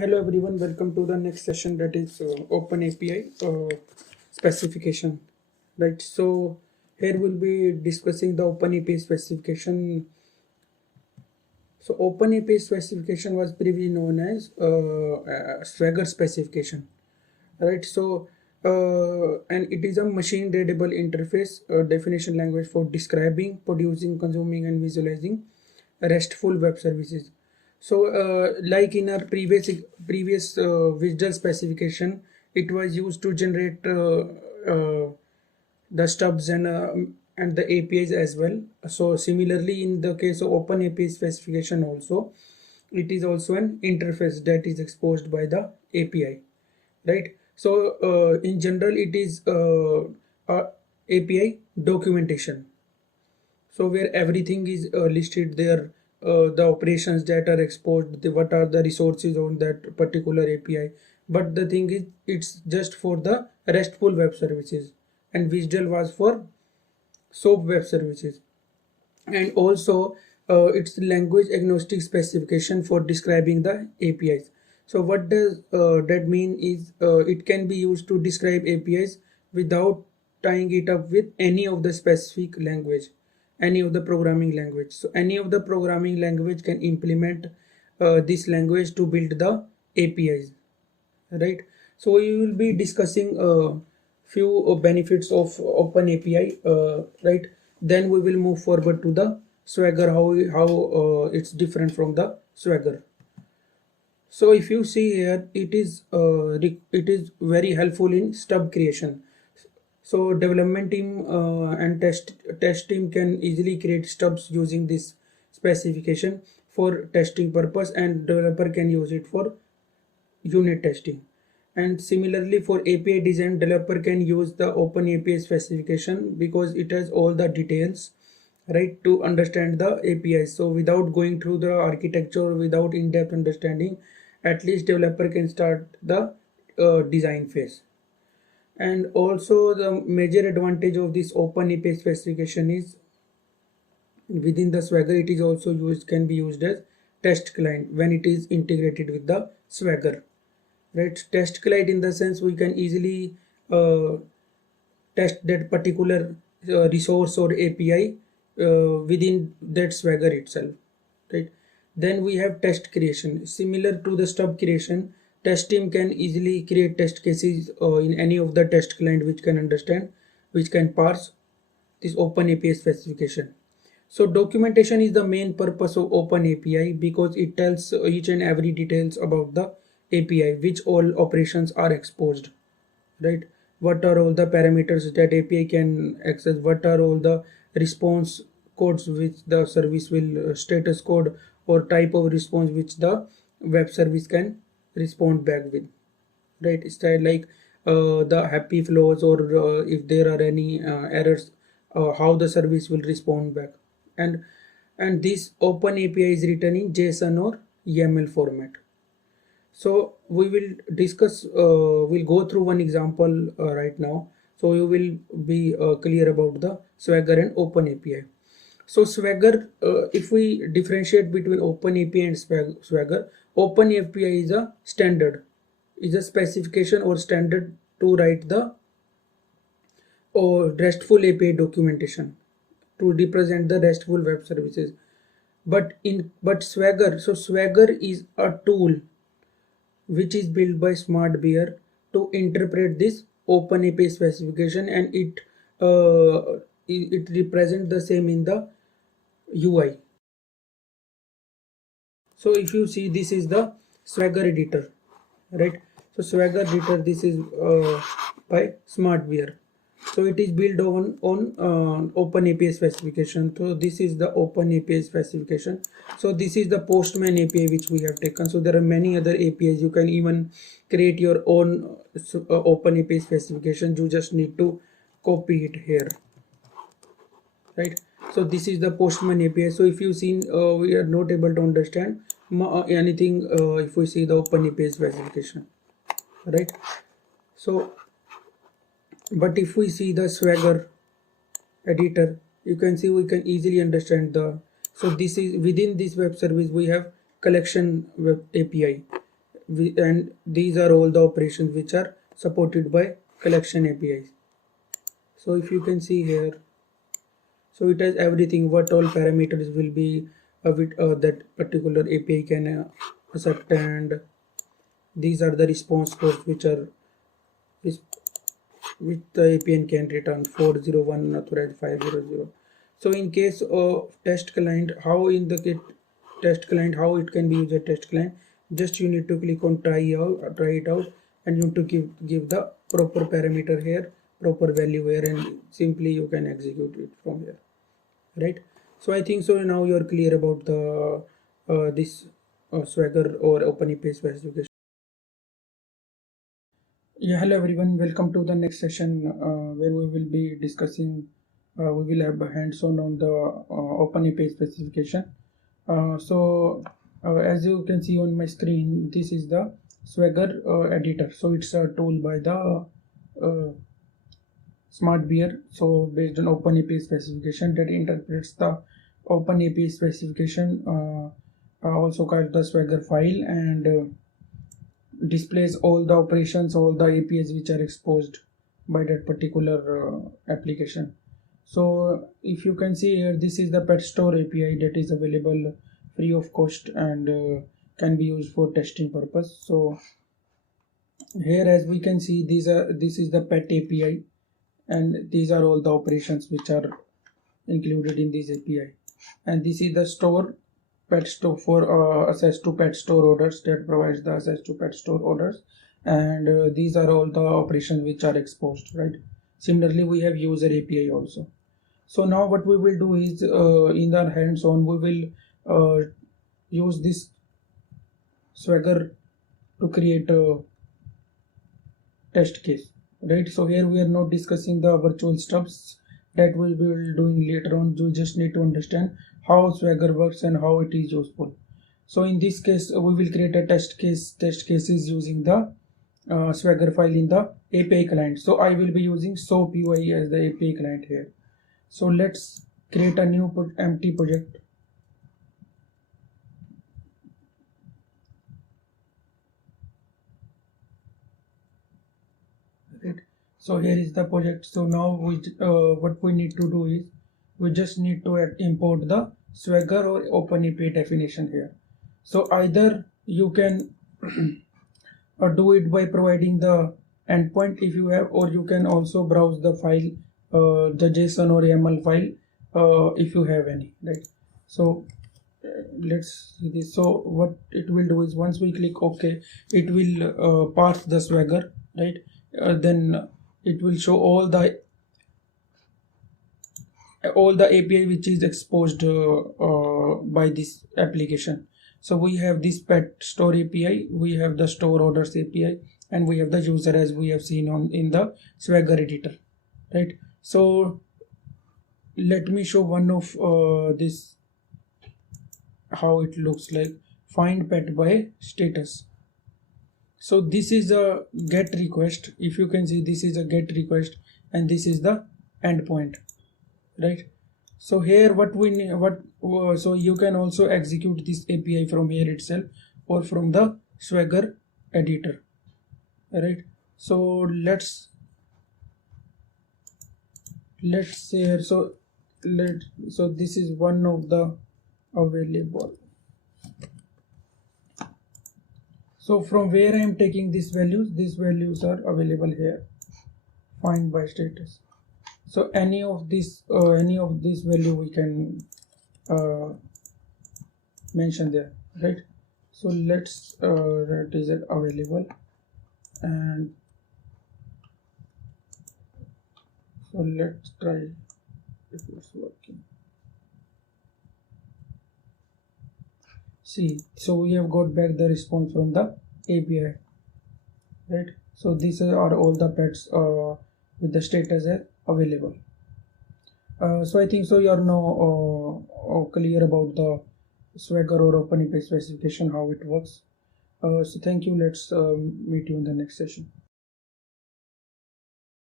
Hello everyone, welcome to the next session, that is OpenAPI specification. Right, so here we'll be discussing the OpenAPI specification. So OpenAPI specification was previously known as Swagger specification. Right, so and it is a machine readable interface definition language for describing, producing, consuming and visualizing RESTful web services. So like in our previous visual specification, it was used to generate the stubs and the APIs as well. So similarly, in the case of OpenAPI specification also, it is also an interface that is exposed by the API, right? So in general, it is API documentation. So where everything is listed there, the operations that are exposed, what are the resources on that particular API. But the thing is, it's just for the RESTful web services, and visual was for SOAP web services. And also it's language agnostic specification for describing the APIs. So what does that mean is it can be used to describe APIs without tying it up with any of the specific language, any of the programming language. So any of the programming language can implement this language to build the APIs, right? So we will be discussing a few benefits of OpenAPI, right? Then we will move forward to the Swagger, how it's different from the Swagger. So if you see here, it is very helpful in stub creation. So development team and test team can easily create stubs using this specification for testing purpose, and developer can use it for unit testing. And similarly for API design, developer can use the OpenAPI specification because it has all the details, right, to understand the API. So without going through the architecture, without in-depth understanding, at least developer can start the design phase. And also the major advantage of this OpenAPI specification is within the Swagger, it is also can be used as test client when it is integrated with the Swagger. Right, test client in the sense we can easily test that particular resource or API within that Swagger itself, right? Then we have test creation. Similar to the stub creation, test team can easily create test cases in any of the test client which can understand, which can parse this OpenAPI specification. So documentation is the main purpose of OpenAPI because it tells each and every details about the API, which all operations are exposed, right? What are all the parameters that API can access? What are all the response codes which the service will status code or type of response which the web service can respond back with, right? It's like the happy flows, or if there are any errors, how the service will respond back. And this OpenAPI is written in JSON or YAML format. So we will discuss, we'll go through one example right now, so you will be clear about the Swagger and OpenAPI. So Swagger, if we differentiate between OpenAPI and Swagger, OpenAPI is a standard, is a specification or standard to write the RESTful API documentation to represent the RESTful web services. But Swagger, so Swagger is a tool which is built by Smart Beer to interpret this OpenAPI specification, and it represents the same in the UI. So if you see, this is the Swagger editor, right? So Swagger editor, this is by Smart Beer. So it is built on OpenAPI specification. So this is the OpenAPI specification. So this is the Postman API which we have taken. So there are many other APIs. You can even create your own OpenAPI specification. You just need to copy it here, right? So this is the Postman API. So if you see, we are not able to understand anything if we see the OpenAPI specification, right? So but if we see the Swagger editor, you can see we can easily understand the. So this is within this web service we have collection web API, and these are all the operations which are supported by collection APIs. So if you can see here, so it has everything what all parameters will be with that particular API can accept, and these are the response codes which the API can return 401 authorized 500. So in case of test client, how in the test client, how it can be used as test client, just you need to click on try it out, and you need to give the proper parameter here, proper value here, and simply you can execute it from here, right? So I think so now you are clear about the this Swagger or OpenAPI specification. Yeah, hello everyone. Welcome to the next session where we will be discussing. We will have a hands-on on the OpenAPI specification. As you can see on my screen, this is the Swagger editor. So it's a tool by the Smart Beer. So based on OpenAPI specification that interprets the OpenAPI specification, also called the Swagger file, and displays all the operations, all the APIs which are exposed by that particular application. So if you can see here, this is the pet store API that is available free of cost and can be used for testing purpose. So here, as we can see, this is the pet API, and these are all the operations which are included in this API. And this is the store pet store for access to pet store orders, that provides the access to pet store orders, and these are all the operations which are exposed, right? Similarly, we have user API also. So now what we will do is in our hands-on we will use this Swagger to create a test case, right? So here we are not discussing the virtual stuffs that we will be doing later on. You just need to understand how Swagger works and how it is useful. So in this case, we will create a test cases using the Swagger file in the API client. So I will be using SOAP UI as the API client here. So let's create a new empty project. Right. So here is the project. So now what we need to do is we just need to import the Swagger or OpenAPI definition here. So either you can do it by providing the endpoint if you have, or you can also browse the file, the JSON or YAML file if you have any, right? So let's see this. So what it will do is once we click OK, it will parse the Swagger, right? Then it will show all the API which is exposed by this application. So we have this pet store API, we have the store orders API, and we have the user as we have seen in the Swagger editor, right? So let me show one of this, how it looks like. Find pet by status. So this is a get request. If you can see, this is a get request and this is the endpoint, right? So here what we need, so you can also execute this API from here itself or from the Swagger editor, right? So let's say here, so this is one of the available. So from where I am taking these values are available here. Find by status. So any of this value we can mention there, right? So let's that is available, and so let's try if it's working. See, so we have got back the response from the API, right? So these are all the pets with the status available. So I think so you are now clear about the Swagger or OpenAPI specification, how it works. So thank you. Let's meet you in the next session.